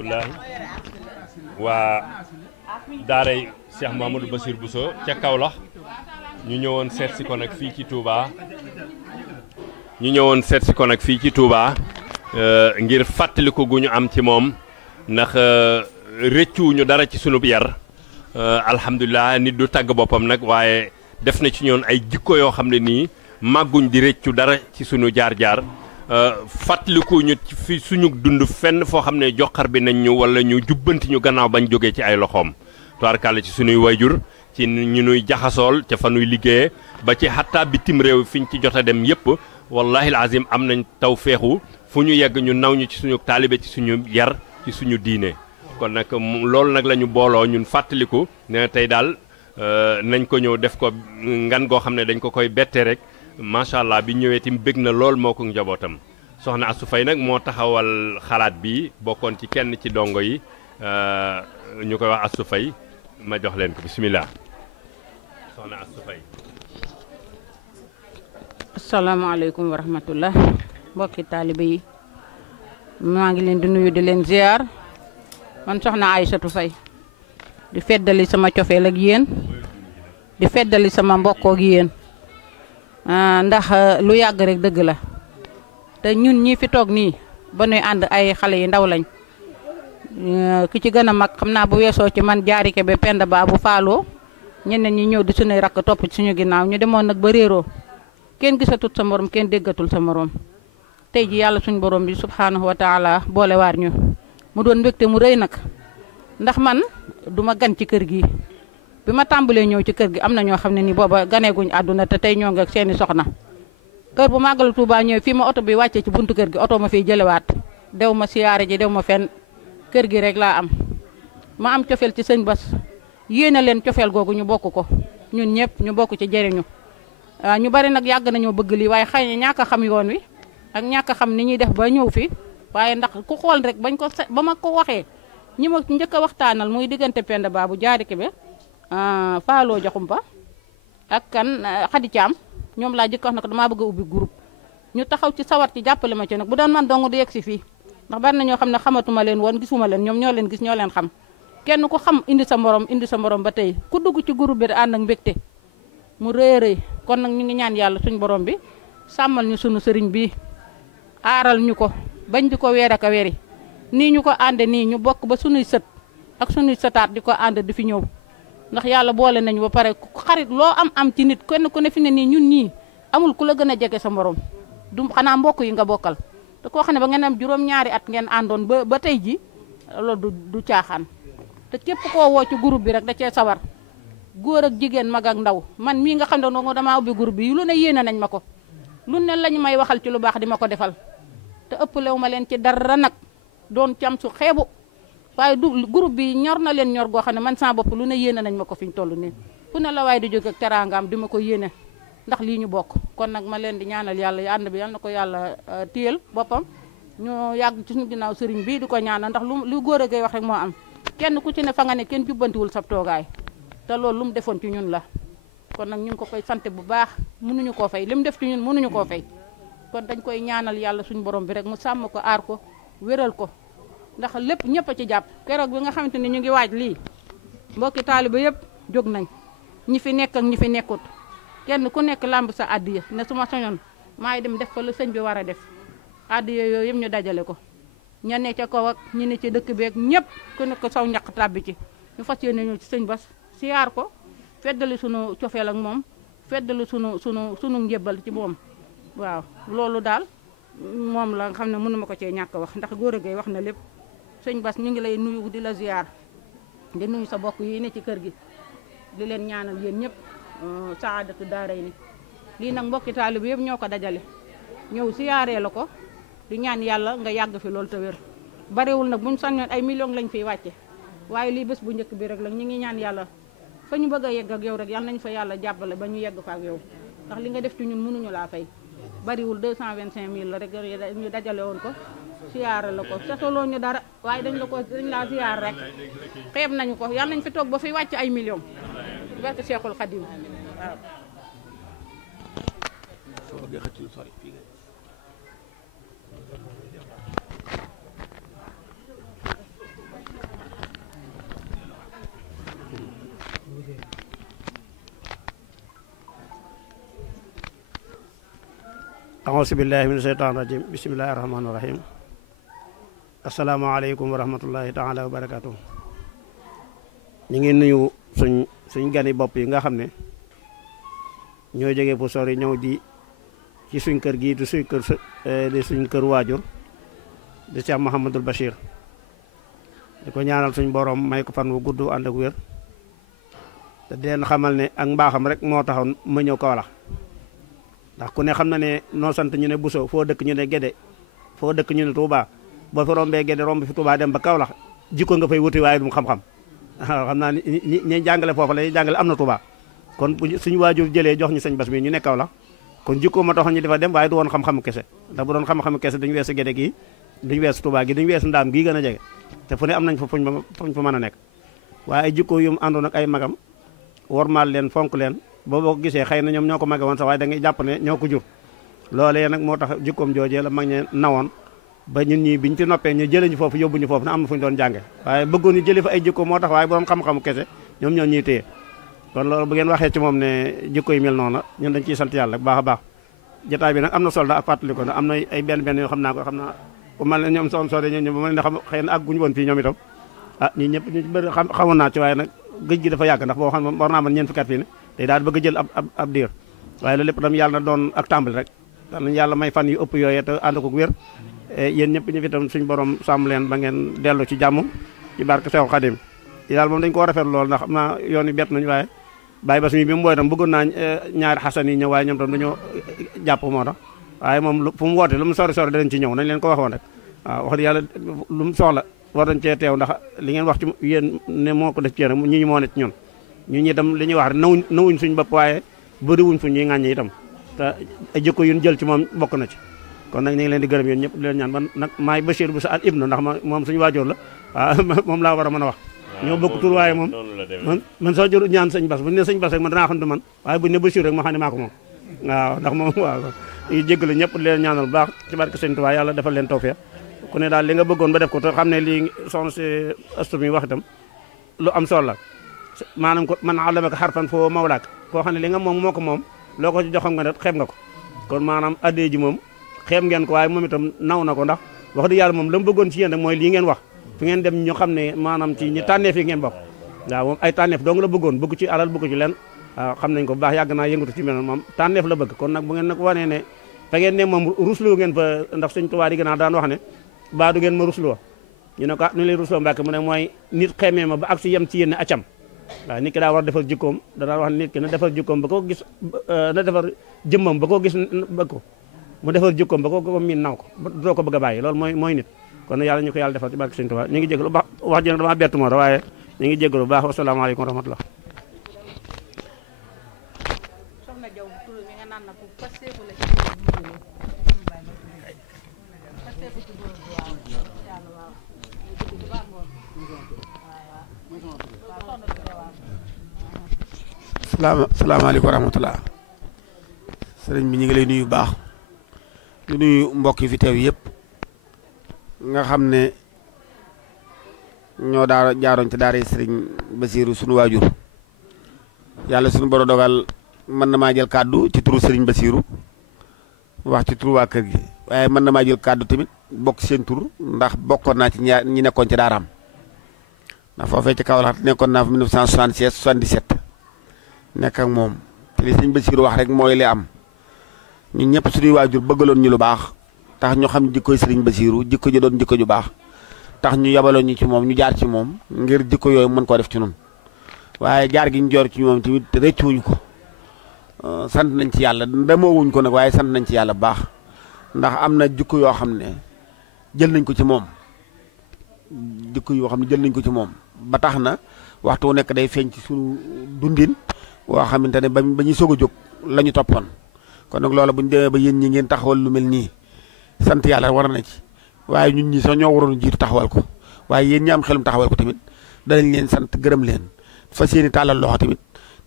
rahmatullahi waa daaray Cheikh Mouhamadou Bassir Bousso ca Kaolack ñu ñëwoon seet si ko nag fii ci Touba ngir fàttaliku gu ñu am ci moom ndax rëccuwuñu dara ci sunub yar alhamdulilah nit du tàgg boppam nag waaye def na ci ñoon ay jikko yoo xam ne nii màgguñ di rëccu dara ci sunu jaar-jaar fàttaliku ñu fi suñu dund fenn foo xam ne joxar bi nañ ñu wala ñu jubbanti ñu gannaaw bañ jógee ci ay loxoom tubaarkàlla ci sunuy wayjur ci ñu nuy jaxasool ca fa nuy liggéeyee ba ci xattaa bitim réew fiñ ci jot a dem yëpp wallahi azim am nañ taw feexu fu ñu yegg ñu naw ñu ci suñu taalibe ci suñu yar ci suñu diine kon nag loolu nag la ñu booloo ñun fàttaliku ne tey daal nañ ko ñëw def ko ngan goo xam ne dañ ko koy bette rek macha allah bi ñëwee tim bëgg na lool moo ko njabootam soxna Astou Faye nag moo taxawal xalaat bi bokkoon ci kenn ci dongo yi ñu koy wax Astou Faye ma jox leen ko bisimilah soxna Astou Faye. asalaamaaleykum wa rahmatullah mbokki taalibe yi maa ngi leen di nuyu di leen ziar man soxna Aïssatou Faye di feddali sama cofeel ak yéen di feddali sama mbokkoo ak yéen ndax lu yàgg rek dëgg la te ñun ñi fi toog nii ba nuy ànd ay xale yi ndaw lañ ki ci gën a mag xam naa bu weesoo ci man jaarike ba penda ba bu faaloo ñeneen ñi ñëw di suñuy rakk topp ci suñu ginnaaw ñu demoon nag ba réeroo kenn gisatut sa morom kenn déggatul sa morom tey ji yàlla suñu borom bi subhanahu wa taala boole waar ñu mu doon mbégte mu rëy nag ndax man duma gan ci kër gi bi ma tàmbalee ñëw ci kër gi am na ñoo xam ne ni booba ganeeguñ àdduna te tey ñoo ngi ak seeni soxna kër bu màggalu Tuubaa ñëwee fii ma oto bi wàccee ci buntu kër gi oto ma fiy jëlewaat dew ma siyaare ji dew ma fenn kër gi rek laa am ma am cofeel ci sëñ Bass yéene leen cofeel googu ñu bokk ko ñun ñëpp ñu bokk ci jëriñu ñu bari nag yàgg nañoo bëgg lii waaye xëy na ñàkk a xam yoon wi ak ñàkk a xam ni ñuy def ba ñëw fi waaye ndax ku xool rek bañ ko ba ma ko waxee ñi ma njëkk a waxtaanal muy diggante Penda Baabu jaarike be Faaloo Jaxumpa ak kan Xadi Caam ñoom laa jëkk wax na ko damaa bëgg a ubbi groupe ñu taxaw ci sawar ci jàppale ma ci nag bu doon man dong du yegg si fii ndax bari na ñoo xam ne xamatuma leen woon gisuma leen ñoom ñoo leen gis ñoo leen xam kenn ku xam indi sa morom ba tey ku dugg ci groupe bi da ànd ak mbégte mu rëy rëy kon nag ñu ngi ñaan yàlla suñ borom bi sàmmal ñu sunu sëriñ bi aaral ñu ko bañ di ko weer ak a weri nii ñu ko ànde nii ñu bokk ba sunuy sët ak sunuy sëtaat di ko ànd di fi ñëw ndax yàlla boole nañu ba pare xarit loo am ci nit kenn ku ne fi ne nii ñun ñii amul ku la gën a jege sa morom du xanaa mbokk yi nga bokkal te koo xam ne ba ngeen am juróom-ñaari at ngeen àndoon ba tey ji loolu du caaxaan te képp koo woo ci groupe bi rek da cee sawar góor ak jigéen mag ak ndaw man mii nga xam ne damaa ubbi groupe bi lu ne yéene nañ ma ko lu ne lañ may waxal ci lu baax di ma ko defal te ëppalewu ma leen ci dara nag doon cam su xeebu waaye du groupe bi ñor na leen ñor goo xam ne man sama bopp lu ne yéene nañ ma ko fi ñu toll nii fu ne la waaye di jóg ak teraangaam di ma ko yéene ndax lii ñu bokk kon nag ma leen di ñaanal yàlla ànd bi yal na ko yàlla téyel boppam ñu yàgg ci suñu ginnaaw sëriñ bii di ko ñaanal ndax lu góor a gay wax rek moo am kenn ku ci ne fa nga ne kenn jubbantiwul sab toogaay te loolu lu mu defoon ci ñun la kon nag ñu ngi ko koy sant bu baax mënuñu koo fay li mu def ci ñun mënuñu koo fay kon dañ koy ñaanal yàlla suñu borom bi rek mu sàmm ko aar ko wéral ko ndax lépp ñëpp a ci jàpp keroog bi nga xamante ni ñu ngi waaj lii mbokki taaliba yëpp jóg nañ ñi fi nekk ak ñi fi nekkut kenn ku nekk làmb sa addiya ne su ma soñoon maay dem def fa la sëñ bi war a def addiya yooyu yëpp ñu dajale ko ña ne ca kaw ak ñi ne ci dëkk beeg ñëpp ku nekk saw ñaq tàbbi ci ñu fas yéene ñëw ci sëñ Bass siyaar ko feddali sunu cofeel ak moom feddali sunu njébbal ci moom waaw loolu daal moom la nga xam ne mënuma ko cee ñàkk wax ndax góor a gay wax na lépp sëñ Bass mi ngi lay nuyu di la ziar di nuyu sa bokk yi ne ci kër gi di leen ñaanal yéen ñëpp saadatu daaray ni lii nag mbokki taalibe yëpp ñoo ko dajale ñëw siyaaree la ko di ñaan yàlla nga yàgg fi loolu te wér bariwul nag buñ sañoon ay millions lañ fiy wàcce waaye lii bés bu njëkk bi rek la ñu ngi ñaan yàlla fa ñu bëgg a yegg ak yow rek yal nañ fa yàlla jàppale ba ñu yegg fa ak yow ndax li nga def ci ñun mënuñu laa fay bariwul 225 000 la rek ñu dajale woon ko siyaare la ko setaloo ñu dara waaye dañ laa siyaar rek xeeb nañu ko yal nañ fi toog ba fi wàcc ay millions barke Cheikhul Khadim waaw auzu billahi mina sheytaani rajim bismillahi rahmaani rahim asalaamaaleykum wa rahmatullahi taala wa barakatuh ñu ngi nuyu suñ gani bopp yi nga xam ne ñoo jógee fu sori ñëw di ci suñ kër gii di suñ kër waajur di Cheikh Mouhamadul Bachir di ko ñaanal suñ borom may ko fan wu gudd ànd ak wér te di leen xamal ne ak mbaaxam rek moo taxoon ma ñëw Kaolack ndax ku ne xam na ne noo sant ñu ne Bousso foo dëkk ñu ne Gédé foo dëkk ñu ne Touba boo fi rombee Gédé romb fi Touba dem ba Kaolack jikko nga fay wuti waaye du xam-xam waaw xam naa ñi jàngale foofu la ñuy jàngale am na Touba kon suñu waajur jëlee jox ñu sëñ Bass mi ñu ne Kaolack kon jikko ma taxoon ñu dafa dem waaye du woon xam-xamu kese ndax bu doon xam-xamu kese dañu weesu Gédé gii duñu weesu Touba gi duñu weesu Ndaam gii gën a jege te fu ne am nañ fa fuñ fa mën a nekk waaye ay jikko yu mu àndoon ak ay magam wormaal leen fonk leen boo ko gisee xëy na ñoom ñoo ko mage woon sax waaye da ngay jàpp ne ñoo ko jur loolee nag moo tax jikkoom joojee la mag ñe nawoon ba ñun ñii biñu ci noppee ñu jëlee ñu foofu yóbbu ñu foofu na am na fu ñu doon jànge waaye bëggoon ñu jëlee fa ay jikko moo tax waaye bu doon xam-xamu kese ñoom ñoo ñuy téye kon loolu bu ngeen waxee ci moom ne jikko yi mel noonu ñun dañ ciy sant yàlla bu baax a baax jotaay bi nag am na solo ak fàttali ko am na ay benn yoo xam naa ku mal ne ñoom sore ñoom ba ma ne xam xëy na àgguñu woon fii ñoom itam ñi ñëpp ñu bëri xamoon naa ci waaye nag géej gi dafa yàgg ndax boo xam ne war naa mën ñeent fukki at fii ne tey daal bëgg a jël ab diir waaye loolu lépp tam yàlla na doon ak tàmbali rek nañ yàlla may fan yu ëpp yooyee te ànd ko wér yéen ñëpp ñu fi tam suñ borom sàmm leen ba ngeen dellu ci jàmm ci barke Seex Xadim yi daal moom dañ ko rafet lool ndax xam naa yoon yi bett nañu waaye Baye Bass mi bi mu wooy tam bëggoon naa ñaari xasan yi ñëw waaye ñoom tam dañoo jàpp moo tax waaye moom fu mu woote lu mu sori danañ ci ñëw nañ leen ko waxoon rek waaw wax dëgg yàlla lu mu soxla war dañ cee teew ndax li ngeen wax ci yéen ne moo ko def ci yéen ñi moo ne ci ñun ñu ñi itam li ñuy wax rek nawuñ suñ bopp waaye bëriwuñ fu ñuy ŋàññi itam te ay jikko yu ñu jël ci moom bokk na ci kon nag ñu ngi leen di gërëm yéen ñëpp di leen ñaan man nag maay Bachir Bousso al ibnu ndax moom suñu waajur la waaw moom laa war a mën a wax ñoo bokk tur waaye moom man soo jëru ñaan sëñ Bass bu ñu ne sëñ Bass rek man danaa xam du man waaye bu ñu ne Bachir rek ma xam ne maa ko moom waaw ndax moom waaw ñu jégalu ñëpp di leen ñaanal bu baax ci barke sëñ Tuubaa yàlla defal leen tawfeex ku ne daal li nga bëggoon ba def ko te xam ne lii soxna si astu mi wax itam lu am solo la maanaam ko man allamaka harfan foo mawlaak koo xam ne li nga moom moo ko moom loo ko ci joxam nga ne xeeb nga ko kon maanaam addee ji moom xeeb ngeen ko waaye moom itam naw na ko ndax wax dëgg yàlla moom la mu bëggoon ci yéen rek mooy lii ngeen wax fi ngeen dem ñu xam ne maanaam ci ñi tànneef yi ngeen bokk waaw moom ay tànneef dong la bëggoon bëgg ci alal bëgg ci leen waaw xam nañ ko bu baax yàgg naa yëngatu ci mel moom tànneef la bëgg kon nag bu ngeen nag wanee ne fa ngeen ne moom rusloo ngeen fa ndax sëñ Tuubaa di gën a daan wax ne baa du ngeen ma rusloo ñu ne ko nu lay rusloo Mbàkke mu ne mooy nit xemee ma ba ak si yem ci yéen acam waaw nit ki daa war a defar jikkoom danaa wax nit ki na defar jikkoom ba ko gis na defar jëmmam ba ko gis bëgg ko mu defar jikkoom ba ko miin naw ko doo ko bëgg a bàyyi loolu mooy nit kon yàlla ñu ko yàlla defal ci barke sëñ Tuubaa ñu ngi jégalu baax wax ji nag damaa bett moo tax waaye ñu ngi jégalu baax wasalaamaaleykum wa rahmatullah salaamaaleykum wa rahmatullah sëriñ bi ñu ngi lay nuyu baax di nuyu mbokk yi fi teew yëpp nga xam ne ñoo jaaroon ci daara sëriñ Basiiru sunu waajur yàlla sunu borom dogal mën na maa jël kàddu ci turu sëriñ Basiiru wax ci turu waa kër gi waaye mën na maa jël kàddu tamit bokk seen tur ndax bokkoon naa ci ñi nekkoon ci daaraam ndax foofee ci Kaolack nekkoon naa fa 1976 77 nekk ak moom te li sëñ Basiiru wax rek mooy li am ñun ñëpp suñuy waajur bëggaloon ñu lu baax tax ñu xam jikkoy sëriñ Basiiru jikko ji doon jikko ju baax tax ñu yabaloon ñu ci moom ñu jaar ci moom ngir jikko yooyu mën koo def ci nun waaye jaar gi ñu joor ci moom tamit rëccuwuñ ko sant nañ ci yàlla demoowuñ ko nag waaye sant nañ ci yàlla bu baax ndax am na jikko yoo xam ne jël nañ ko ci moom jikko yoo xam ne jël nañ ko ci moom ba tax na waxtu wu nekk day feeñ ci suñu dundin woo xamante ne ba ñuy soog a jóg la ñu toppoon kon nag loola bu ñu demee ba yéen ñi ngeen taxawal lu mel nii sant yàlla war na ci waaye ñun ñi sax ñoo waroon jiitu taxawal ko waaye yéen ñi am xelum taxawal ko tamit danañ leen sant gërëm leen fas yéene tàllal loxo tamit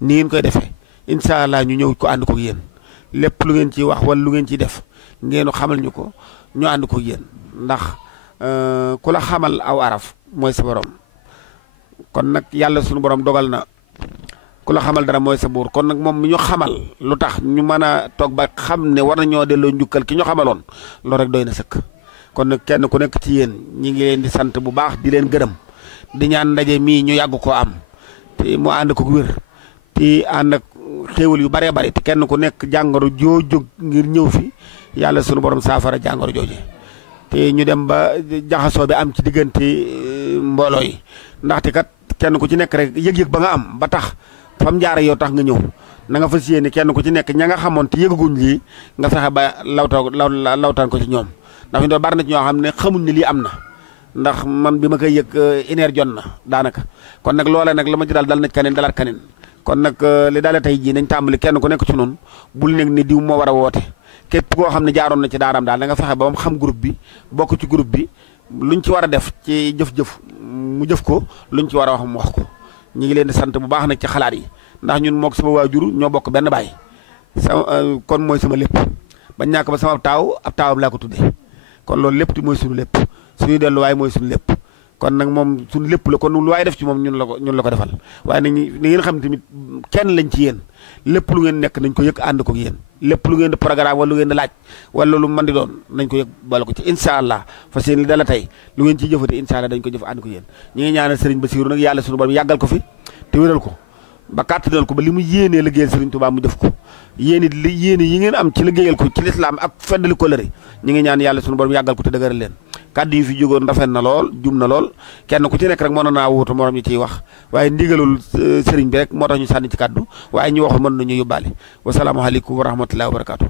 ni ngeen koy defee incha allah ñu ñëw ko ànd ko yéen lépp lu ngeen ciy wax wala lu ngeen ciy def ngeen xamal ñu ko ñu ànd ko yéen ndax ku la xamal aw araf mooy sa borom kon nag yàlla sunu borom dogal na ku la xamal dara mooy sa buur kon nag moom mi ñu xamal lu tax ñu mën a toog ba xam ne war nañoo delloo njukkal ki ñu xamaloon loolu rek doy na sëkk. kon nag kenn ku nekk ci yéen ñi ngi leen di sant bu baax di leen gërëm di ñaan ndaje mii ñu yàgg koo am te mu ànd ko wér te ànd ak xéewal yu baree bari te kenn ku nekk jàngoro joo jóg ngir ñëw fi yàlla sunu borom saafara jàngoro jooje te ñu dem ba jaxasoo bi am ci diggante mbooloo yi ndaxte kat kenn ku ci nekk rek yëg-yëg ba nga am ba tax fam jaare yow tax nga ñëw na nga fas yéene kenn ku ci nekk ña nga xamoon te yëgaguñ lii nga fexe ba lawtaan ko ci ñoom ndax fi doon bari na ci ñoo xam ne xamuñ ne lii am na ndax man bi ma koy yëg ineer jot na daanaka kon nag loola nag la ma ci dal na kaneen dalaat kaneen kon nag li daal tey jii nañ tàmbali kenn ku nekk ci noonu bul nekk ne diw moo war a woote képp koo xam ne jaaroon na ci daaraam daal da nga fexe ba mu xam groupe bi bokk ci groupe bi luñ ci war a def ci jëf-jëf mu jëf ko luñ ci war a wax mu wax ko ñu ngi leen di sant bu baax nag ci xalaat yi ndax ñun mook sama waajur ñoo bokk benn baay kon mooy sama lépp bañ ñàkk ba sama taaw ab taawam laa ko tuddee kon loolu lépp mooy suñu lépp suñuy delluwaay mooy suñu lépp kon nag moom suñu lépp la kon lu waay def ci moom ñun la ko defal waaye nag ni ngeen xam tamit kenn lañ ci yéen lépp lu ngeen nekk nañ ko yëg ànd ko yéen lépp lu ngeen di programme wala lu ngeen di laaj wala lu mën di doon nañ ko yëg boole ko ci incha allah fas yéen li dala tey lu ngeen ciy jëfate incha allah dañ ko jëf ànd ko yéen ñi ngi ñaanal Serigne Bassirou nag yàlla suñu borom yàggal ko fi te wéral ko ba kàttanal ko ba li mu yéenee liggéeyal Serigne Touba mu def ko yéen it yéene yi ngeen am ci liggéeyal ko ci lislaam ak feddali ko lëri ñi ngi ñaan yàlla suñu borom yàggal ko te dëgëral leen kàddu yi fi jógoon rafet na lool jum na lool kenn ku ci nekk rek mën naa wuutu morom ñi ciy wax waaye ndigalul sëriñ bi rek moo tax ñu sànni ci kàddu waaye ñu waxul mën nañu yóbbaale wasalaamaaleykum wa rahmatullahi wa barakaatu.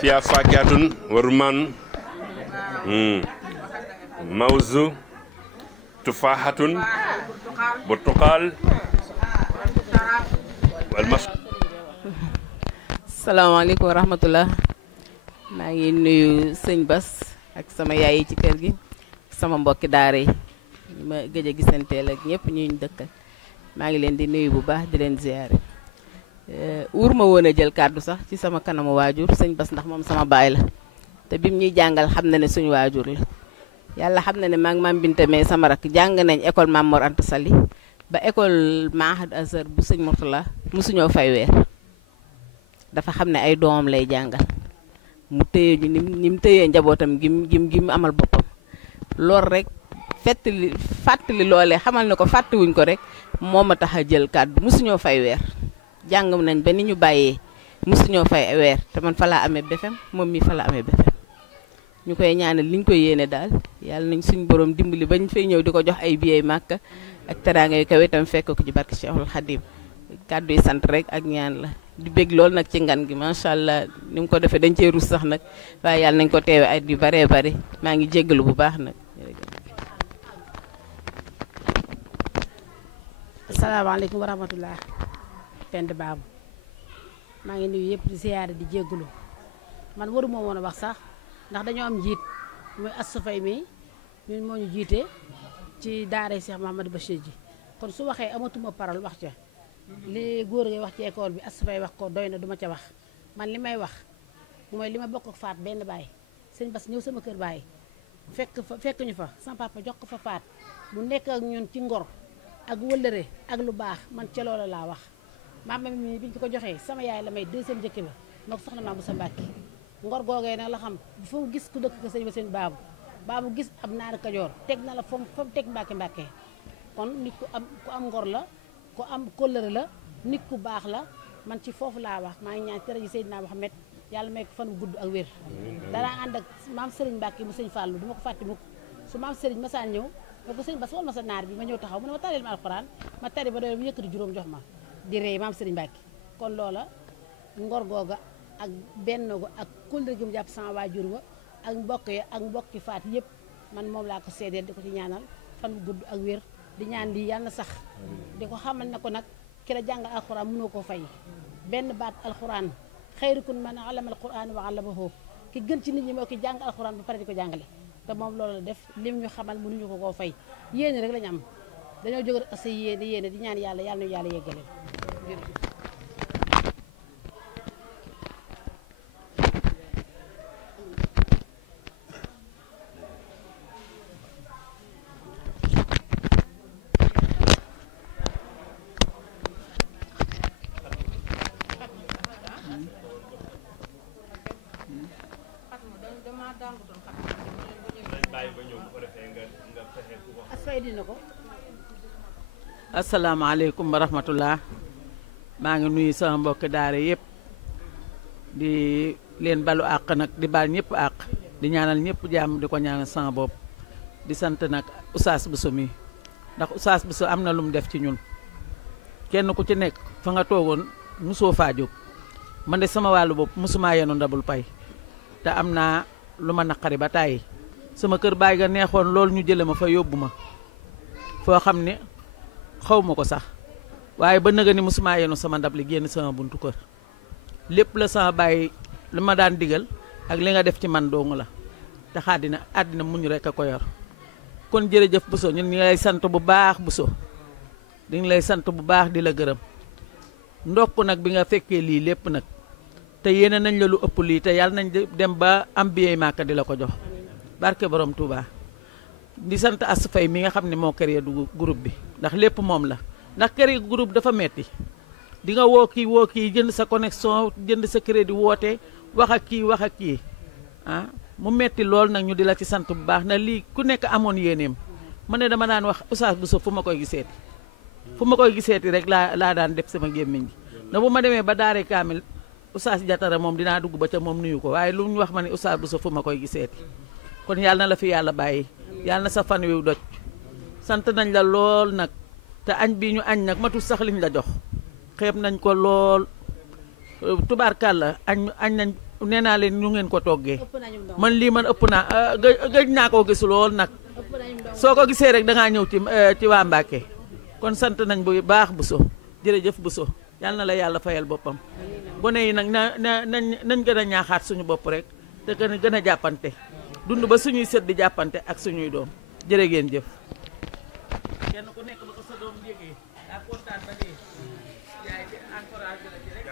fiya fakiatun wa rumman mawzu tufahatun burtuqal wal mas. salaamaaleykum wa rahmatullah maa ngi nuyu sëñ Bas ak sama yaay yi ci kër gi sama mbokki daara yi ma gëj a gisanteel ak ñëpp ñu dëkkal maa ngi leen di nuyu bu baax di leen ziyaare wur ma woon a jël kàddu sax ci sama kanamu waajur sëñ Bas ndax moom sama baay la te bim ñuy jàngal xam na ne suñu waajur la yàlla xam na ne maa ngi maam Binta mais sama rakk jàng nañ école Mame Mor Anta Sali ba école Mahad Azhar bu sëñ Mourtala mosuñoo fay weer dafa xam ne ay doomam lay jàngal mu téye ñu ni mu téyee njabootam gim amal boppam loolu rek fàttali loolee xamal ne ko fàttiwuñ ko rek moo ma tax a jël kàddu mosuñoo fay weer jàng nañ ba ni ñu bàyyee mosuñoo fay weer te man fa laa amee BFEM moom mi fa la amee BFEM ñu koy ñaanal liñ koy yéene daal yàlla nañ suñ borom dimbali bañ fay ñëw di ko jox ay billets Màkka ak teraanga yu kaw itam fekk ko ci barke Cheikhul Khadim kàddu yi sant rek ak ñaan la di bég lool nag ci ngan gi macha allah ni mu ko defee dañ cee rus sax nag waaye yàlla nañ ko teewe ay yu baree bari maa ngi jéggalu bu baax nag. asalaamaaleykum wa rahmatullah Penda Babou maa ngi nuyu yëpp di ziyaare di jéggalu man waruma woon a wax sax ndax dañoo am njiit muy Astou Faye mi ñun moo ñu jiite ci daara Cheikh Mouhamadou Bachir ji kon su waxee amatuma parole wax ca li góor ngay wax ci école bi Astou Faye wax ko doy na duma ca wax man li may wax mooy li ma bokk ak faat benn baay sëñ Bass ñëw sama kër baay fekk ñu fa sama papa jox ko fa faat mu nekk ak ñun ci ngor ak wëllëre ak lu baax man ca loola laa wax maama mi biñ ko joxee sama yaay la may deuxième jëkk ba moo ko soxna maam bu sa Mbàkke ngor googee nag la xam fu mu gis ku dëkk ko sëñ ba seen baabu gis ab naar Kajoor teg na la fa mu teg Mbàkke kon nit ku am ngor la ku am kóllëre la nit ku baax la man ci foofu laa wax maa ngi ñaan tere ji Seydina Muhammad yàlla may ko fan bu gudd ak wér danaa ànd ak maam Serigne Mbàkke mu sëñ Fallou du ma ko fàtte mukk su maam Serigne masaan ñëw ma ko sëñ Bass wal ma sa naar bi ma ñëw taxaw mu ne ma taril ma alxuraan ma tari ba doy mu yëkkati juróom jox ma di rey maam Serigne Mbàkke kon loola ngor googa ak benn go ak kóllëre gi mu jàpp sama waajur ba ak mbokk yi ak mbokki faat yëpp man moom laa ko seedeel di ko ci ñaanal fan bu gudd ak wér di ñaan lii yàlla na sax di ko xamal ne ko nag ki la jàngal alxuraan mënoo koo fay benn baat alxuraan xayrukum man allama alxuraan wa allamahu ki gën ci nit ñi moo ki jàng alxuraan ba pare di ko jàngale te moom loolu la def lim ñu xamal mënuñu ko koo fay yéene rek lañu am dañoo jóg rek sa yéene di ñaan yàlla yàlla nañu yàlla yeggale asalaamaaleykum wa rahmatullah maa ngi nuyu sama mbokki daara yëpp di leen balu àq nag di baal ñëpp àq di ñaanal ñëpp jàmm di ko ñaanal sama bopp di sant nag Oustaz Bousso mi ndax Oustaz Bousso am na lu mu def ci ñun kenn ku ci nekk fa nga toogoon musoo faa jóg man de sama wàllu bopp musumaa yenu ndabul pay te am naa lu ma naqari ba tàyyi sama kër baay ga neexoon loolu ñu jële ma fa yóbbu ma foo xam ne xaw ma ko sax waaye ba nëga ni musumaa yenu sama ndab li génn sama buntu kër lépp la sama baay lu ma daan digal ak li nga def ci man doongu la te àddina muñu rek a ko yor kon jërëjëf Bousso ñun ñu lay sant bu baax Bousso di lay sant bu baax di la gërëm ndokk nag bi nga fekkee lii lépp nag te yéene nañ la lu ëpp lii te yàlla nañ dem ba am billet Màkka di la ko jox barke borom Touba di sant Astou Faye mi nga xam ne moo créé du groupe bi ndax lépp moom la ndax créé groupe dafa metti di nga woo kii jënd sa connexion jënd sa crédit woote wax ak kii ah mu metti lool nag ñu di la ci sant bu baax na lii ku nekk amoon yéeneem ma ne dama daan wax Oustaz Bousso fu ma koy giseeti rek laa daan def sama gémmiñ gi na bu ma demee ba daare kaamil Oustaz Jatara moom dinaa dugg ba ca moom nuyu ko waaye lu ñu wax ma ne Oustaz Bousso fu ma koy giseeti kon yàlla na la fi yàlla bàyyi yàlla na sa fan wi doj sant nañ la lool nag te añ bi ñu añ nag matul sax liñ la jox xeeb nañ ko lool tubaarkàlla añ nañ nee naa leen ñu ngeen ko toggee man lii man ëpp naa gëj naa koo gis lool nag soo ko gisee rek dangaa ñëw ci waa Mbàkke kon sant nañ bu baax Bousso jërëjëf Bousso yàlla na la yàlla fayal boppam gone yi nag nañ gën a ñaaxaat suñu bopp rek te gën a jàppante dund ba suñuy sët di jàppante ak suñuy doom jërë ngeen jëf kenn ku nekk ba ko sa doom yégee daa kontaan ba dee yaay di encouragé la ci rek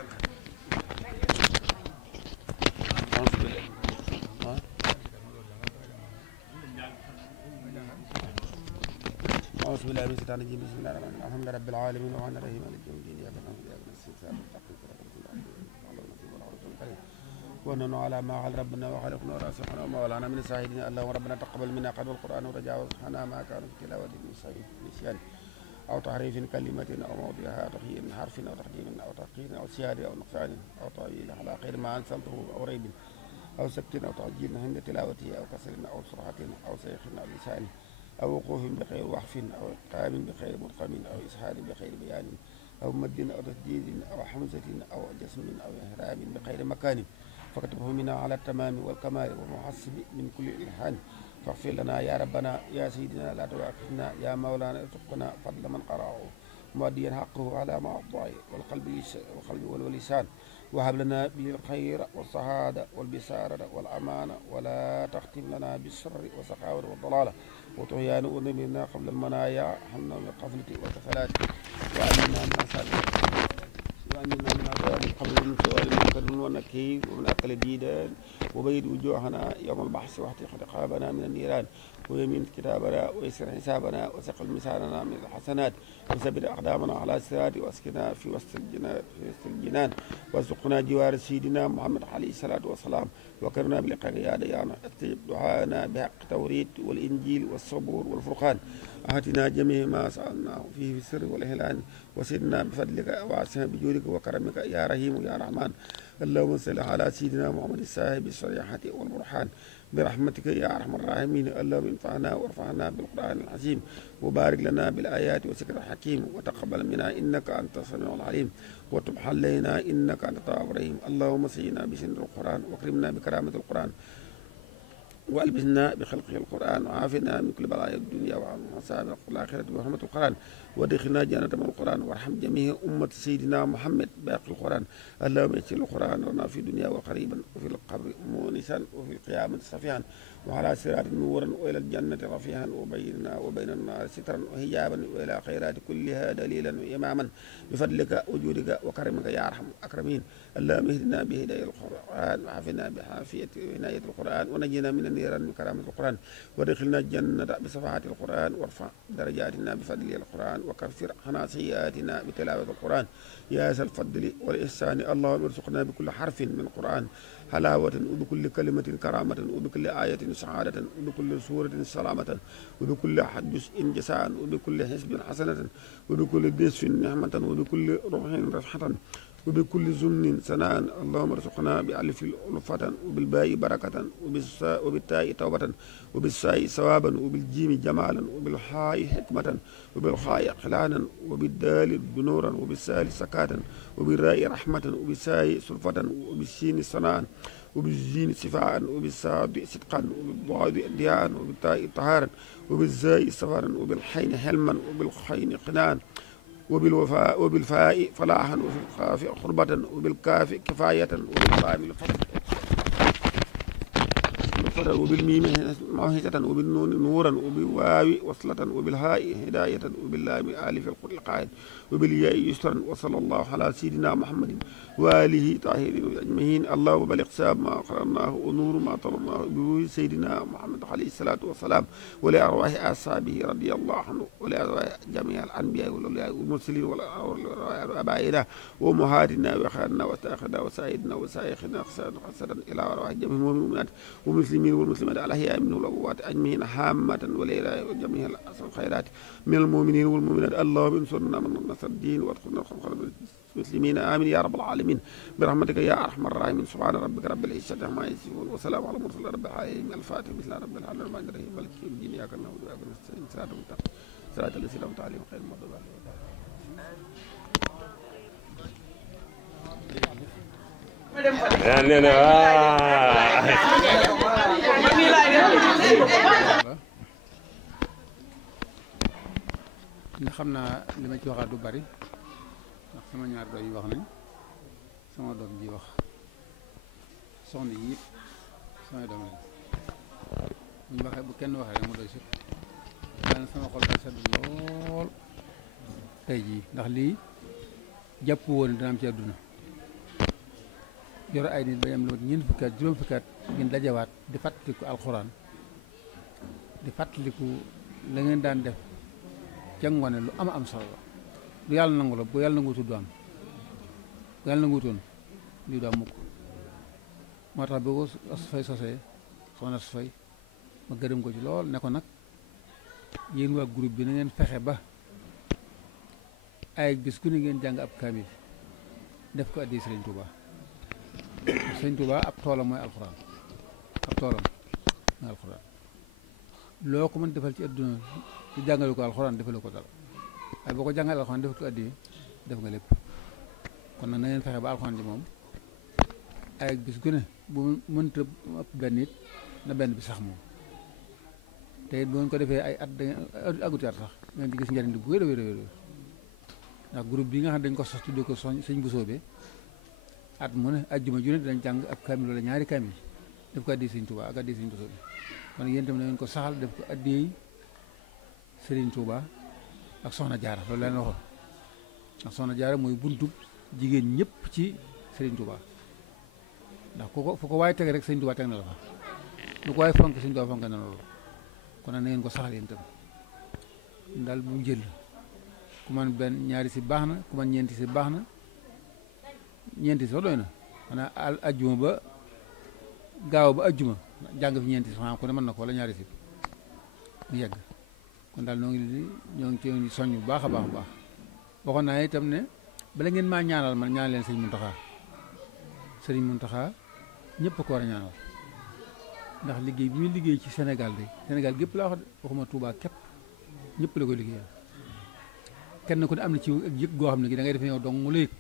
أعوذ بالله من الشيطان الرجيم بسم الله الرحمن الرحيم الحمد لله رب العالمين الرحمن الرحيم مالك يوم الدين إياك نعبد وإياك نستعين ونحن على ما قال ربنا وخلقنا وراسخنا ومولانا من الشاهدين اللهم ربنا تقبل منا قبل القرآن وتجاوزنا ما كانوا في تلاوة نسيان أو تحريف كلمة أو موضعها تغيير حرف أو تقديم أو تحقيق أو زيادة أو نقصان أو تأويل على غير ما أنزلته أو ريب أو سكت أو تعجيل عند تلاوته أو كسر أو سرعة أو سيخ أو لسان أو وقوف بخير وقف أو إقام بخير مرقم أو إسهال بخير بيان أو مد أو تسديد أو حمزة أو جسم أو إهرام بخير مكان فكتبه منا على التمام والكمال والمحسب من كل إلحان فاغفر لنا يا ربنا يا سيدنا لا تؤاخذنا يا مولانا ارزقنا فضل من قرأه مؤديا حقه على ما أعطاه والقلب واللسان وهب لنا بالخير والسعادة والبسارة والأمانة ولا تختم لنا بالشر والسخاوة والضلالة وطغيان ونبينا قبل المنايا حمنا من القفلة والكفلات وأمنا من أسال وأمنا من أسال قبل من سؤال منكر ونكير ومن أقل ديدان وبيد وجوهنا يوم البحث واحتق رقابنا من النيران ويمين كتابنا ويسر حسابنا وثقل مسارنا من الحسنات وثبت أقدامنا على الصراط واسكنا في وسط الجنان وارزقنا جوار سيدنا محمد عليه الصلاة والسلام وكرنا بلقاء يا ديانا استجب دعاءنا بحق التوريد والإنجيل والصبور والفرقان أعطنا جميع ما سألناه فيه في السر والإعلان وسدنا بفضلك واسعنا بجودك وكرمك يا رحيم يا رحمن اللهم صل على سيدنا محمد الصاحب الصريحة والبرهان برحمتك يا أرحم الراحمين اللهم انفعنا وارفعنا بالقرآن العظيم وبارك لنا بالآيات والذكر الحكيم وتقبل منا إنك أنت السميع العليم وتب علينا إنك أنت التواب الرحيم اللهم سينا بسن القرآن واكرمنا بكرامة القرآن وألبسنا بخلقه القرآن وعافنا من كل بلايا الدنيا وعصاب الآخرة برحمة القرآن وادخلنا جنة من القرآن وارحم جميع أمة سيدنا محمد باقي القرآن اللهم يسر القرآن لنا في الدنيا وقريبا وفي القبر مونسا وفي القيامة صفيا وعلى صراط نورا وإلى الجنة رفيعا وبيننا وبين النار سترا وحجابا وإلى خيرات كلها دليلا وإماما بفضلك وجودك وكرمك يا أرحم الأكرمين اللهم اهدنا بهداية القرآن وعافنا بحافية عناية القرآن ونجنا من النيران بكرامة القرآن وادخلنا الجنة بصفحات القرآن وارفع درجاتنا بفضل القرآن وكفر عنا سيئاتنا بتلاوة القرآن يا ذا الفضل والإحسان اللهم ارزقنا بكل حرف من القرآن حلاوة وبكل كلمة كرامة وبكل آية سعادة وبكل سورة سلامة وبكل جزء جزاء وبكل حسب حسنة وبكل دسف نعمة وبكل روح رفحة وبكل زمن سناء اللهم ارزقنا بألف ألفة وبالباء بركة وبالتاء توبة وبالساء ثوابا وبالجيم جمالا وبالحاء حكمة وبالخاء خلانا وبالدال نورا وبالسال سكاتا وبالراء رحمة وبالساء سلفة وبالسين صناعا وبالجين صفاء وبالصاد صدقا وبالضاد ضياء وبالتاء طهارا وبالزاء سفرا وبالحين حلما وبالخين قنان وبالفاء فلاحا وفي القاف قربة وبالكاف كفاية وباللام الفتح وبالميم موهجة وبالنون نورا وبالواو وصلة وبالهاء هداية وباللام آلف القائد وبالياء يسرا وصلى الله على سيدنا محمد وآله طاهرين أجمعين اللهم بلغ ساب ما قرأناه ونور ما طلبناه بروح سيدنا محمد عليه الصلاة والسلام ولأرواح أصحابه رضي الله عنه ولأرواح جميع الأنبياء والأولياء والمرسلين وآبائنا وأمهاتنا وخيرنا وسائرنا وسائدنا وسائخنا خاصة إلى أرواح جميع المؤمنات والمسلمين والمسلمات الأحياء منهم والأموات أجمعين هامة وليلة وجميع الخيرات من المؤمنين والمؤمنات اللهم انصرنا من نصر الدين وادخلنا المسلمين آمين يا رب العالمين برحمتك يا أرحم الراحمين سبحان ربك رب العزة عما يصفون وسلام على المرسلين رب العالمين الفاتح بسم الله رب العالمين الرحمن الرحيم مالك يوم الدين إياك نعبد وإياك نستعين صراط المستقيم صراط الذين أنعمت عليهم غير المغضوب عليهم ndax xam naa li ma ci waxaat du bari ndax sama ñaar doom yi wax nañ sama doom ji wax soxna yi yëpp samay doom lañ bu ñu waxee bu kenn waxee rek mu doy sëkk daanaka sama xol daa sedd lool tey jii ndax lii jàpp woon dina am ci àdduna yor ay nit ba yem lu mat ñeent fukki at juróom fukki at ngeen dajawaat di fàttaliku alxuraan di fàttaliku la ngeen daan def ca ngoone lu am solo la lu yàlla nangu la bu yàlla nanguutul du am bu yàlla nanguutoon lii du am mukk moo tax boo ko su fay sosee soxna su fay ma gërëm ko ci lool ne ko nag yéen waa groupe bi na ngeen fexe ba ay bis ku ne ngeen jàng ab kaamil def ko addi Sëriñ Tuuba Sëriñ Tuuba ab toolam mooy alxuraan ab toolam mooy alxuraan loo ko mën defal ci adduna ci jàngale ko alxuraan defale ko dara waaye boo ko jàngale alxuraan defal ko addi def nga lépp kon nag na ngeen fexe ba alxuraan ji moom ay bis gu ne bu mënta ëpp benn it na benn bi sax moom te it bu ngeen ko defee ay at da ngeen aguti at sax ngeen di gis njëriñ li bu wér a wér a wér ndax groupe bi nga xam ne dañ ko sos tuddee ko sëñ bu soobee at mu ne ajjuma ju ne dañ jàng ab kaamil wala ñaari kaamil def ko addi Sëriñ Tuuba ak addi Sëriñ bu soobee kon yéen tamit na ngeen ko saxal def ko addi Sëriñ Tuuba ak Soxna Jaara loolu leen waxoon ndax Soxna Jaara mooy buntu jigéen ñëpp ci Sëriñ Tuuba ndax fu ko waaye teg rek Sëriñ Tuuba teg na la fa lu ko waaye fonk Sëriñ Tuuba fonk na loolu kon nag na ngeen ko saxal yéen tam daal bu jël ku man benn ñaari si baax na ku man ñeenti si baax na ñeenti si sax doy na xanaa ajjuma ba gaaw ba ajjuma jàng fi ñeenti si xanaa ku ne mën na ko wala ñaari si mu yegg kon daal ñoo ngi ci soññ bu baax a baax baax waxoon naa itam ne bala ngeen maa ñaanal man ñaan leen sëriñ Muntaxa ñëpp ko war a ñaanal ndax liggéey bi muy liggéey ci Sénégal de Sénégal gépp laa wax waxuma Touba képp ñëpp la koy liggéeyal kenn ku ne am na ci ak yëg goo xam ne gi da ngay def yow dong mu léeg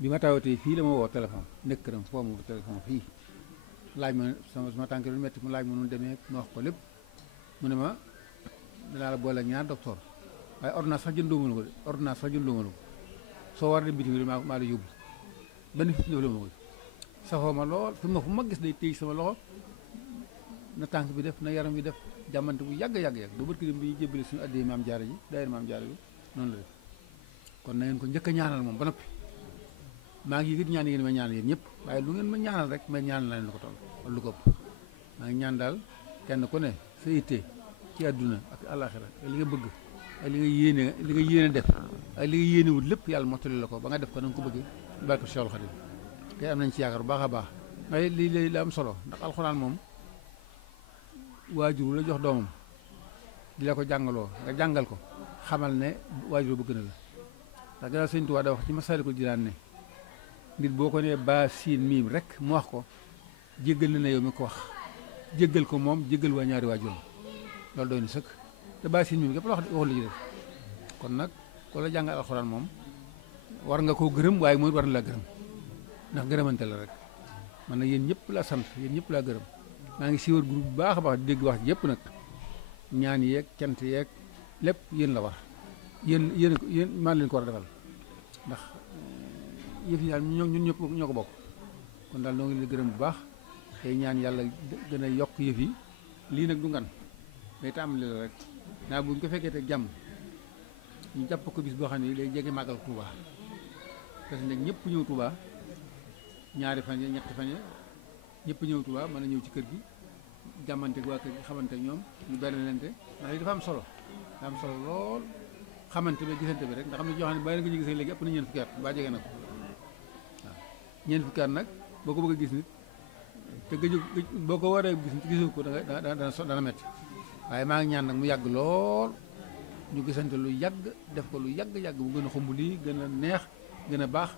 bi ma tawatee fii la ma woo téléphone nekk këram foo ma téléphone fii laaj ma sama tànk lu metti mu laaj ma nu demee ma wax ko lépp mu ne ma danaa la boole ak ñaar docteur waaye ordonnance sax jëndoo ma ko de ordonnance sax jëndoo ma ko soo war a dem bitim bi maa la yóbbu benn fit def la ma ko safoo ma lool fu ma gis day téy sama loxo na tànk bi def na yaram bi def jàmmante bu yàgg doo bërki dem bi ñu jébbale suñu addee maam jaara ji daayira maam jaara bi noonu la def kon na ngeen ko njëkk a ñaanal moom ba noppi maa ngi yëgit ñaan yéen ma ñaanal yéen ñëpp waaye lu ngeen ma ñaanal rek ma ñaanal la leen lu ko toll wala lu ko ëpp maa ngi ñaan daal kenn ku ne sa yitte ci àdduna ak àllaaxira li nga bëgg ak li nga yéene def ak li nga yéenewut lépp yàlla mottali la ko ba nga def ko na nga ko bëggee barke Cheikhul Khadim te am nañ ci yaakaar bu baax a baax waaye lii la am solo ndax alxuraan moom waajur la jox doomam di la ko jàngaloo nga jàngal ko xamal ne waajur bëgg na la ndax gannaaw Sëñ Tuubaa da wax ci Masaalikul Jinaan ne nit boo ko nee baa siin miim rek mu wax ko jéggal na ne yow mi ko wax jéggal ko moom jéggal waa ñaari waajur loolu doy na sëkk te baa siin miim képp la wax la ci def kon nag ko la jàngal alxuraan moom war nga koo gërëm waaye mooy war na la gërëm ndax gërëmante la rek man nag yéen ñëpp laa sant yéen ñëpp laa gërëm maa ngi siiwar groupe bu baax a baax di dégg wax yëpp nag ñaan yeeg cant yeeg lépp yéen la war yéen maa leen ko war a defal ndax yëf yi daal ñun ñëpp ñoo ko bokk kon daal noo ngi leen gërëm bu baax tey ñaan yàlla gën a yokk yëf yi lii nag du ngan day tàmbali la rek naa bu ñu ko fekkee te jàmm ñu jàpp ko bis boo xam ne day jege màggal Touba parce que nag ñëpp ñëw Touba ñaari fan ya ñetti fan ya ñëpp ñëw Touba mën a ñëw ci kër gi jàmmante waa kër gi xamante ñoom ñu benn lente ndax li dafa am solo lool xamante bi gisante bi rek ndax xam ne joo xam ne bàyyi na ko ñu gisee léegi ëpp na ñeent fukki at ba jege na ko waaw ñeent fukki at nag boo ko bëgg a gis nit te boo ko waree gis nit gisoo ko dana metti waaye maa ngi ñaan nag mu yàgg lool ñu gisante lu yàgg def ko lu yàgg bu gën a xumb lii gën a neex gën a baax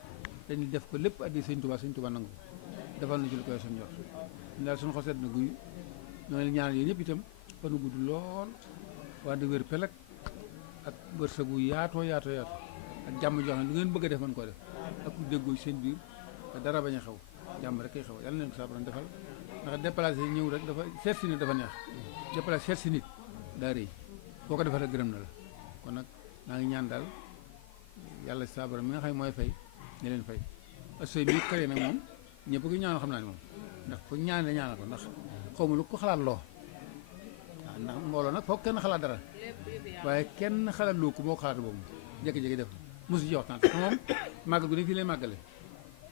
dañu def ko lépp addi Sëñ Tuubaa nangu defal na ci lu koy suñu yor daal suñu xoseet na guy noonu la ñaanal yéen ñëpp itam fanu gudd lool wante wér pelek ak wërsëgu yaatoo ak jàmm joo xam ne lu ngeen bëgg a def mën koo def ak ku déggoo seen biir te dara bañ a xew jàmm rek kay xew yàlla na leen ko saa defal ndax déplacé ñëw rek dafa seet si nit dafa neex déplacé seet si nit daa rëy boo ko defal rek gërëm na la kon nag maa ngi ñaan daal yàlla saa borom mi nga xam ne mooy fay ne leen fay assoy bi kare nag moom ñëpp ko ñaanal xam naa ne moom ndax fu ñaanee ñaanal ko ndax xaw ma lu ko xalaat loo waaw ndax mbooloo nag foog kenn xalaat dara waaye kenn xalaat loo ko moo ko xalaat boobu jékki-jékki def mosu ci waxtaan parce que moom màggal gu ne fii lay màggale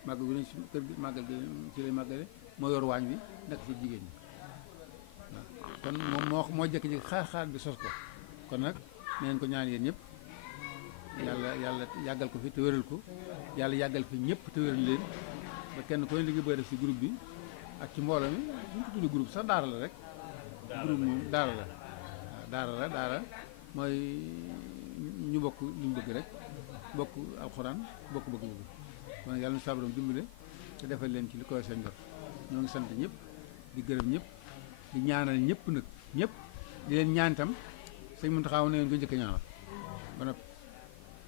màggal gu ne ci kër gi màggal gi fii lay màggale moo yor waañ bi nekk fi jigéen ñi waaw kon moom moo jékki-jékki xaar bi sos ko kon nag neen ko ñaan yéen ñëpp yàlla yàggal ko fi te wéral ko yàlla yàggal fi ñëpp te wéral leen ba kenn koy li nga bëgg def ci groupe bi ak ci mbooloo mi bu ñu ko tuddee groupe sax daara la rek groupe moom daara la waaw daara mooy ñu bokk li ñu bëgg rek bokk alxuraan bokk bëgg-bëgg kon yàlla na sabram dimbale te defal leen ci li koy seen jot ñoo ngi sant ñëpp di gërëm ñëpp di ñaanal ñëpp nag ñëpp di leen ñaan itam sëñ Muntaxa na ngeen ko njëkk a ñaanal ba noppi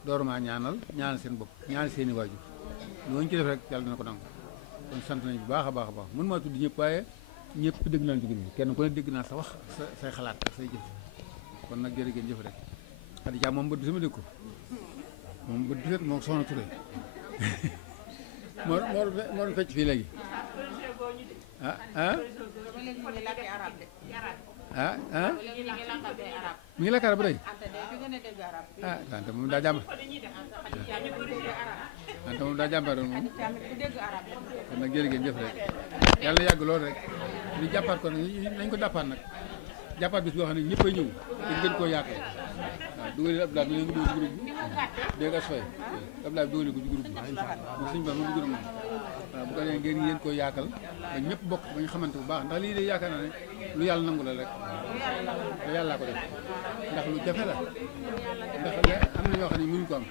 dooruma ñaanal seen bopp ñaanal seeni waajur loolu ñu ci def rek yàlla dina ko nangu kon sant nañ bu baax a baax mën maa tudd ñëpp waaye ñëpp dégg naa ci groupe bi kenn ku ne dégg naa sa wax say xalaat ak say jëf kon nag jërë ngeen jëf rek xadi jaa moom bët bi sama dégg ko moom bët bi fekk moom soxna Touré moo doon fecc fii léegi mi ngi lakk arab ba tey wante moom daa jàmbar moom kon nag jërë ngeen jëf rek yàlla yàgg lool rek ñu jàppaat ko nag nañ ko dàppaat nag jàppaat bis boo xam ne ñëppay ñëw te gën koo yaatal waaw dugal Abdoulaye bi leen ko dugal ci groupe bi dégg nga soy Abdoulaye bi dugal ko ci groupe bi moom suñu ba mu dugal moom waaw bu ko defee ngeen yéen koo yaatal ba ñëpp bokk ba ñu xamante bu baax ndax lii de yaakaar naa ne lu yàlla nangu la rek te yàllaa ko def ndax lu jafe la ndax am na ñoo xam ne mënuñu ko am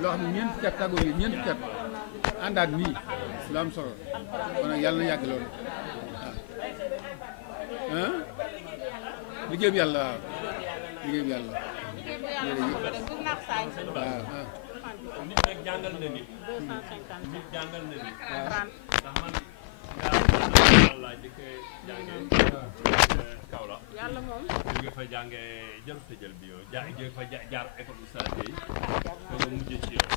loo xam ne ñeent fukki at tàggoo yi ñeent fukki at àndaat nii lu am solo kon nag yàlla na yàgg loolu waaw liggéey bi yàlla waaw liggéey bi yàlla waaw nit nag jàngal na nit jàngal na nit ndax man laa jëkkee jàngee Kaolack yàlla moom jóge fa jàngee jarut a jël bi yow jóge fa jaar école Oustaz Gueye soo nga mujjee ci yow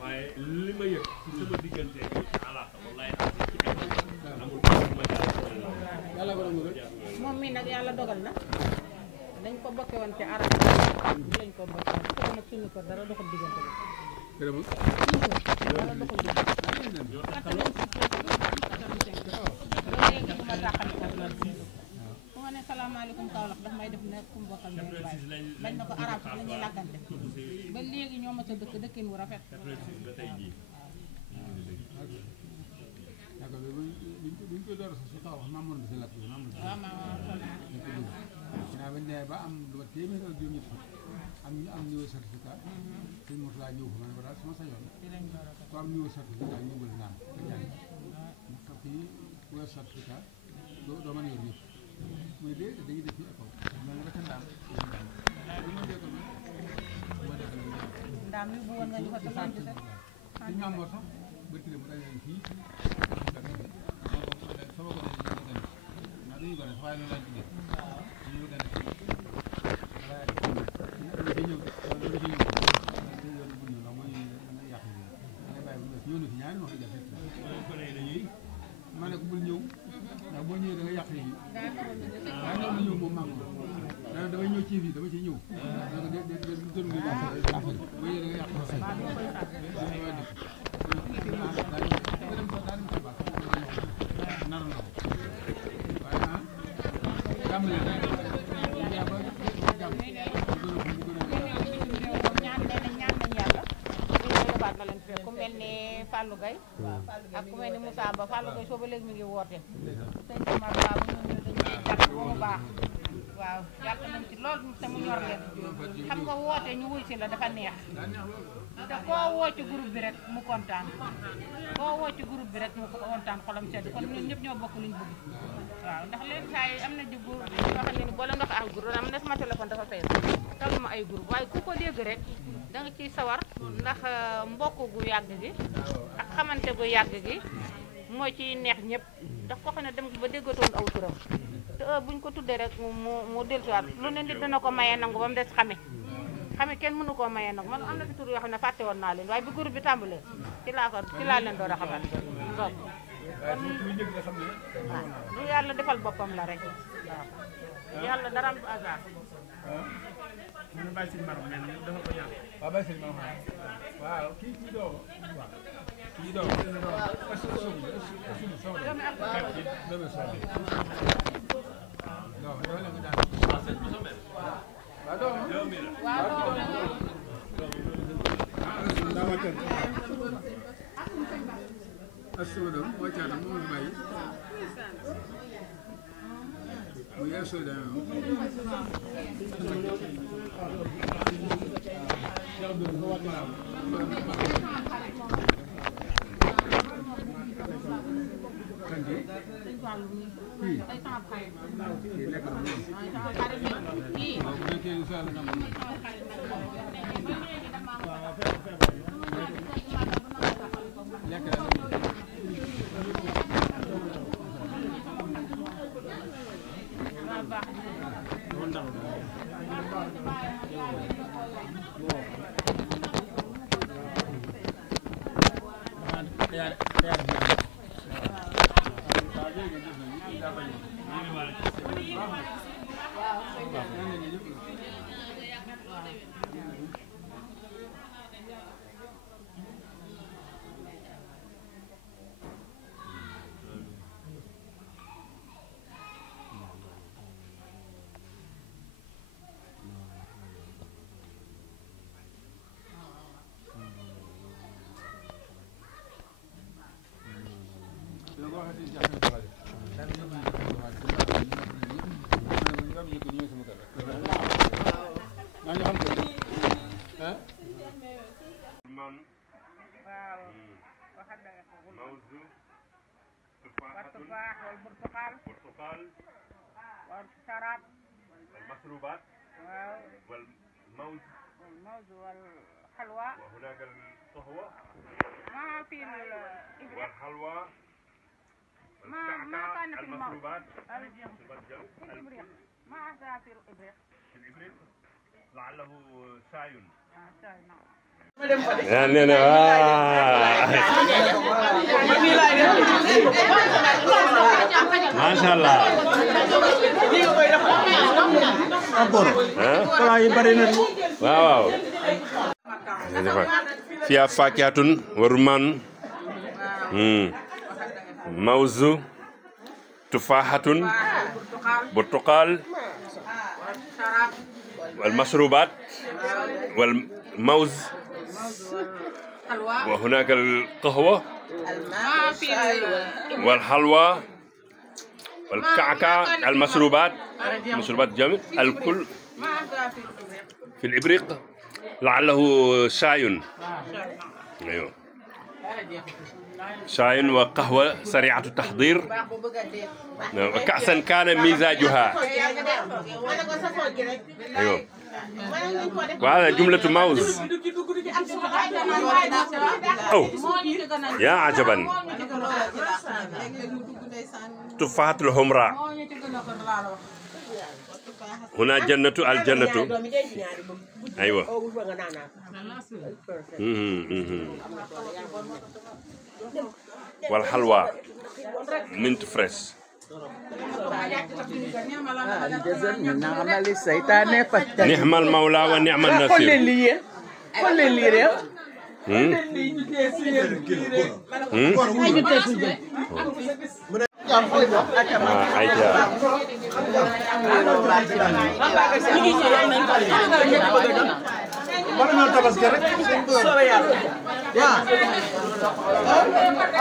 waaye li ma yëg ci sama diggante yow ci alaaka wallaay amul ma yàlla ko nangu rek moom mii nag yàlla dogal na dañ ko bokke woon ci arab lañ ko bokke woon ko nag suñu kër dara doxul diggante bi gërëm dara doxul su ma ne salaamaaleykum Kaolack daf may def ne ku mu bokkal ndey baay bañ na ko arab la ñuy làggante ba léegi ñoo ma sa dëkk dëkkin wu rafet bu duñ koy door a su tax wax maamoon bi si lakk bi maamoon bi ginnaaw bañ nee ba am lu ma téeméer ak juróom-ñett fukk am niveau certificat sëñ Mourtala ñëw fa ma ne ko daal su ma sañoon ku am niveau certificat ñëwal naan nga jàng mu tax fii ku yor certificat doo mën a yor ñëpp muy dee dañuy def fii école mais nga ca ndaam ndaam li bu woon nga ñu ko suñ maam moo sax bëtti mu dañ leen fii sama ko naa dañuy gone waaye noonu lañ tuddee ñu gane ma ne ko bul ñëw ndax boo ñëwee da nga yàq yi waaye noonu ñëw moom maa ngi dana damay ñëw ci fii dama ci ñëw donc de tëru nga ñëw boo ñëwee da nga yàq naroon na ko waaye ah tàmbali rek ku mel ni Fallou Gueye ak ku mel ni Moussa Ba Fallou Gueye soo ba léegi mi ngi woote sëñ Omar Ba bu ñu dañuy jàpp ba mu baax waaw jàpp nañ ci loolu te mu ñor leen xam nga woote ñu wuy si la dafa neex te koo woo ci groupe bi rek mu kontaan koo woo ci groupe bi rek mu kontaan xolam sedd kon ñun ñëpp ñoo bokk luñ bëgg waaw ndax léegi saa yi am na ji groupe yoo xam ne ni boo leen wax ak groupe am na sama téléphone dafa fees taluma ay groupe waaye ku ko dégg rek da nga ciy sawar ndax mbokk gu yàgg gi ak xamante gu yàgg gi moo ciy neex ñëpp daf ko xam ne dem ba déggatoon aw turam te buñ ko tuddee rek mu dellusiwaat lu ne nit dana ko mayee nangu ba mu des xame kenn mënu koo mayee nangu man am na fi tur yoo xam ne fàtte woon naa leen waaye bi groupe bi tàmbalee ci laa leen door a xamal kon lu yàlla defal boppam la rek waaw yàlla dara am hasard ñu bàyyi si maram nee na dafa ko ñaan waaw bàyyi sëñ maram waaw kii doom waaw kii doom والتفاح والبرتقال والشراب والمشروبات والموز والحلوى وهناك القهوة ما في الإبريق والحلوى ما كان في المشروبات الإبريق ما أتى في الإبريق لعله شاي شاي نعم ما شاء الله واو فيها فاكهة ورمان موز تفاحة برتقال والمشروبات والموز وهناك القهوة والحلوى والكعكة المشروبات جميع الكل في الإبريق لعله شاي. أيوه شاي وقهوة سريعة التحضير وكأسا كان مزاجها. أيوه وهذا جملة موز. أو يا عجبا تفاحة الحمراء. هنا جنة الجنة. أيوة والحلوى منت فريش. نعم المولى ونعم النصير.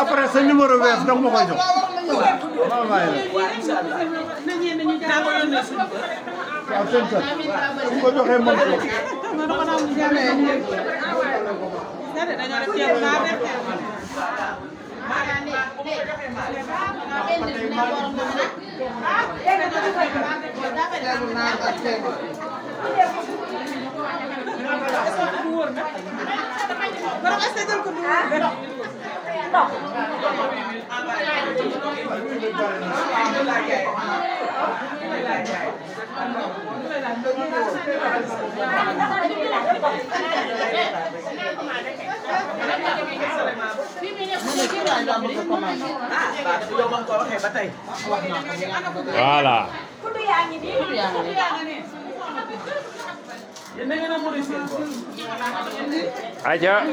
Après ce numéro vert, donc moi je. Voilà. Aja.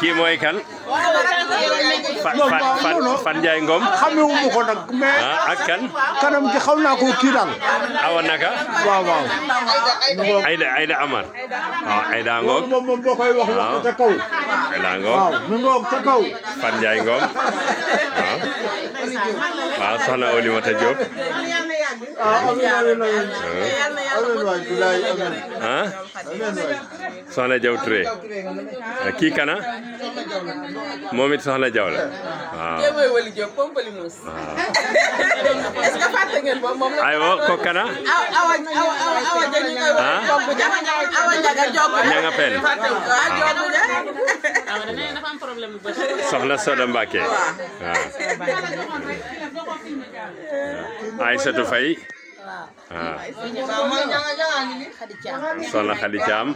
Kii mooy kan Fan Njaay Ngom xamewu ma ko nag mais ak kan kanam gi xaw naa ko kii daal awa naka waaw Ayda Amar waaw Ayda Ngom moom boo koy wax ca kaw Ayda Ngom waaw mi ngoog ca kaw Fan Njaay Ngom waaw soxna Olimata Diop soxna Jaw Touré kii kana moom it soxna Jaw la waaw aywa ko kana ñanga pen soxna Soda Mbacke waaw Aïssatou Faye soxna Khady Thiam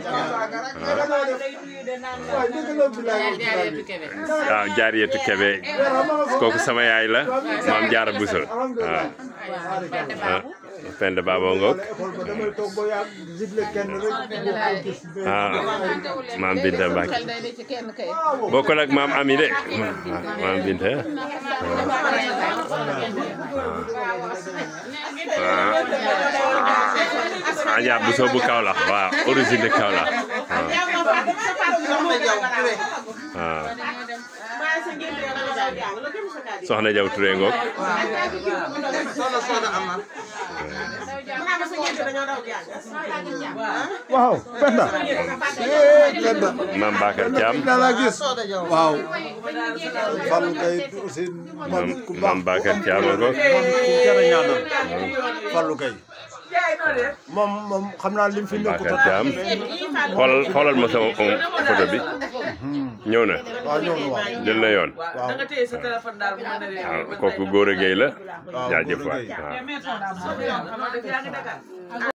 waaw Jaariyatu Kebe kooku sama yaay la maam Jaara Buso waaw Penda Baba ngoog damay toog ba yàgg zible kenn rek maam Binta Mbacke bokkul ak maam Ami de maam Binta Adja bu soobu Kaolack waaw origine de Kaolack waaw soxna Jaw Touré ngoog waaw Penda maam Bakar Thiam la gis waaw fan kay aussi maam Bakar Thiam ngoog ku jara ñaanal Fallou kay moom xam naa lim fi nekk Bakar Thiam xoolal ma sama photo bi ñëw na waaw ñëw na waaw jël na yoon da nga téye sa téléphone daal bu mën a waaw kooku góor a géey la jaajëf waay waaw